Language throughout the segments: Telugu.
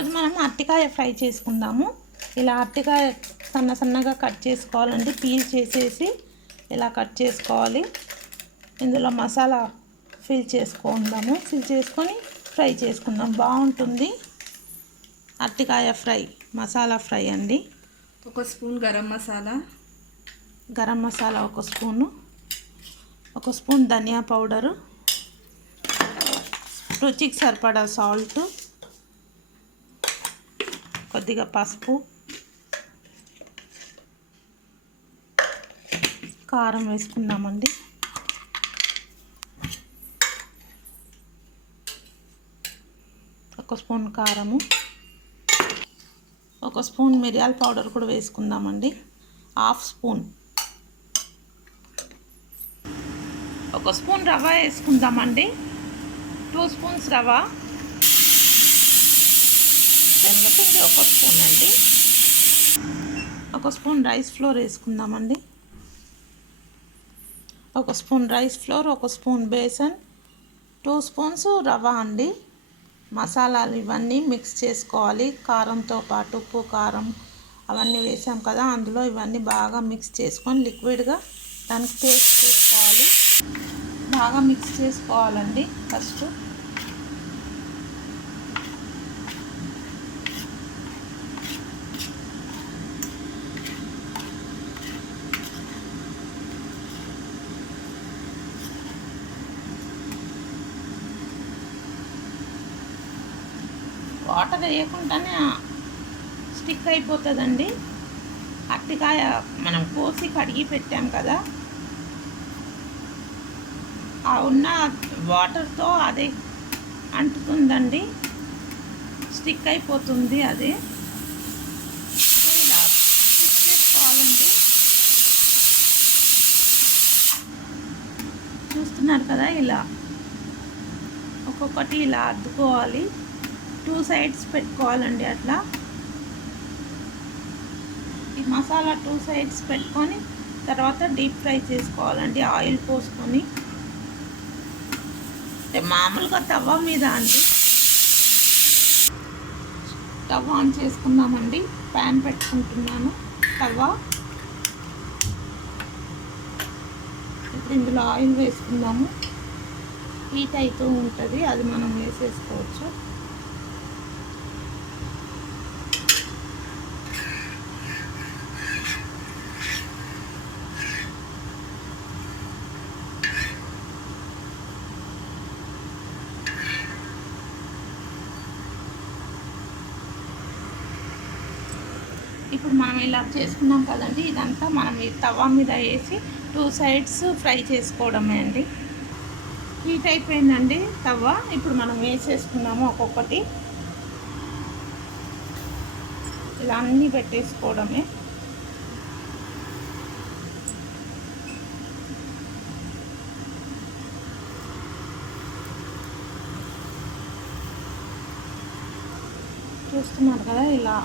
ఈరోజు మనం అరటికాయ ఫ్రై చేసుకుందాము. ఇలా అరటికాయ సన్న సన్నగా కట్ చేసుకోవాలండి. పీల్ చేసేసి ఇలా కట్ చేసుకోవాలి. ఇందులో మసాలా ఫిల్ చేసుకొని ఫ్రై చేసుకుందాం. బాగుంటుంది అరటికాయ ఫ్రై, మసాలా ఫ్రై అండి. 1 spoon garam masala, 1 spoon, 1 spoon ధనియా పౌడరు, రుచికి సరిపడా సాల్ట్, కొద్దిగా పసుపు, కారం వేసుకుందామండి. ఒక స్పూన్ కారము, 1 స్పూన్ మిరియాల పౌడర్ కూడా వేసుకుందామండి. 1/2 స్పూన్, 1 స్పూన్ రవ్వ వేసుకుందామండి. 2 స్పూన్స్ రవ్వ, శనగపిండి 1 స్పూన్ అండి. 1 స్పూన్ రైస్ ఫ్లోర్ వేసుకుందామండి. 1 spoon rice flour, 1 spoon besan, 2 spoons rava అండి. మసాలాలు ఇవన్నీ మిక్స్ చేసుకోవాలి. కారంతో పాటు ఉప్పు, కారం అవన్నీ వేసాం కదా, అందులో ఇవన్నీ బాగా మిక్స్ చేసుకొని లిక్విడ్గా దానికి పేస్ట్ చేసుకోవాలి. బాగా మిక్స్ చేసుకోవాలండి. ఫస్ట్ వాటర్ వేయకుండానే స్టిక్ అయిపోతుందండి. అరటికాయ మనం కోసి కడిగి పెట్టాం కదా, ఆ ఉన్న వాటర్తో అదే అంటుతుందండి, స్టిక్ అయిపోతుంది. అదే ఇలా స్టిక్ చేసుకోవాలండి. చూస్తున్నారు కదా, ఇలా ఒక్కొక్కటి ఇలా అద్దుకోవాలి. 2 సైడ్స్ పెట్టుకోవాలండి. అట్లా ఈ మసాలా 2 సైడ్స్ పెట్టుకొని తర్వాత డీప్ ఫ్రై చేసుకోవాలండి. ఆయిల్ పోసుకొని, మామూలుగా తవ్వ మీద అండి. స్టవ్ ఆన్ చేసుకుందామండి. ప్యాన్ పెట్టుకుంటున్నాను. తవ్వ, ఇప్పుడు ఇందులో ఆయిల్ వేసుకుందాము. హీట్ అవుతూ ఉంటుంది, అది మనం వేసేసుకోవచ్చు. ఇప్పుడు మనం ఇలా చేసుకున్నాం కదండి, ఇదంతా మనం ఈ తవా మీద వేసి 2 సైడ్స్ ఫ్రై చేసుకోవడమే అండి. హీట్ అయిపోయిందండి తవ్వ. ఇప్పుడు మనం వేసేసుకున్నాము ఒక్కొక్కటి. ఇలా అన్నీ పెట్టేసుకోవడమే. చూస్తున్నారు కదా, ఇలా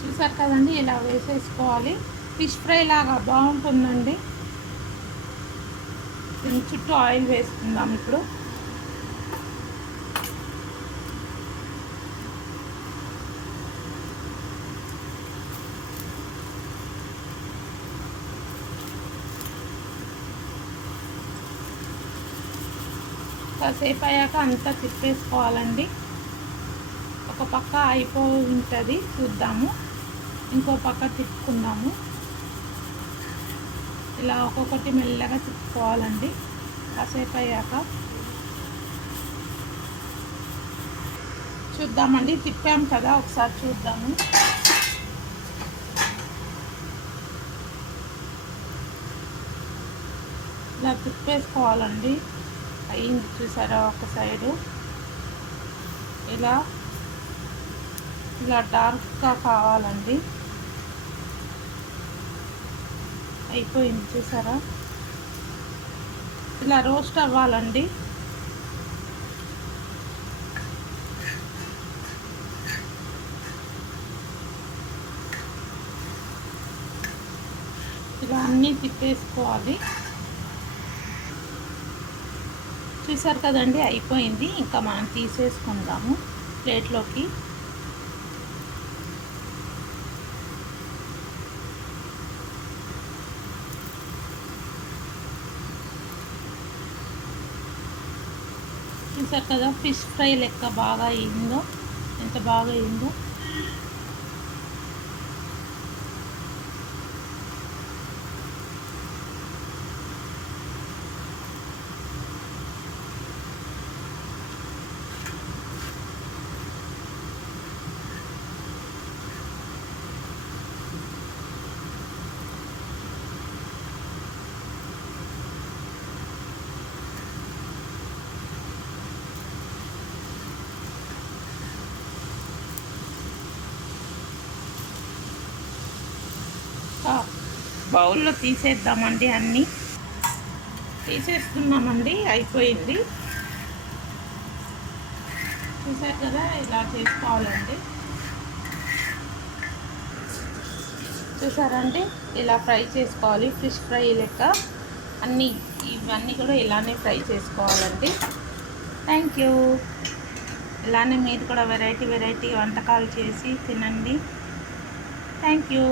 చూసారు కదండి, ఇలా వేసేసుకోవాలి. ఫిష్ ఫ్రై లాగా బాగుంటుందండి. దీని చుట్టూ ఆయిల్ వేసుకుందాం ఇప్పుడు. కాసేపు అయ్యాక అంతా తిప్పేసుకోవాలండి. ఒక పక్క అయిపోయి ఉంటుంది, చూద్దాము. ఇంకో పక్క తిప్పుకుందాము. ఇలా ఒక్కొక్కటి మెల్లగా తిప్పుకోవాలండి. కాసేపు అయ్యాక చూద్దామండి. తిప్పాం కదా, ఒకసారి చూద్దాము. ఇలా తిప్పేసుకోవాలండి. అయింది చూసారా, ఒక సైడు ఇలా ఇలా డార్క్గా కావాలండి. అయిపోయింది చూసారా, ఇలా రోస్ట్ అవ్వాలండి. అన్నీ తిప్పేసుకోవాలి. చూసారు కదండి, అయిపోయింది. ఇంకా మనం తీసేసుకుందాము ప్లేట్లోకి. చూసారు కదా ఫిష్ ఫ్రై లెక్క బాగా అయిందో, ఎంత బాగా అయిందో. బౌల్లో తీసేద్దామండి, అన్నీ తీసేస్తున్నామండి. అయిపోయింది. చూసారు కదా, ఇలా చేసుకోవాలండి. చూసారండి, ఇలా ఫ్రై చేసుకోవాలి. ఫిష్ ఫ్రై లెక్క అన్నీ, ఇవన్నీ కూడా ఇలానే ఫ్రై చేసుకోవాలండి. Thank you. ఇలానే మీరు కూడా వెరైటీ వంటకాలు చేసి తినండి. Thank you.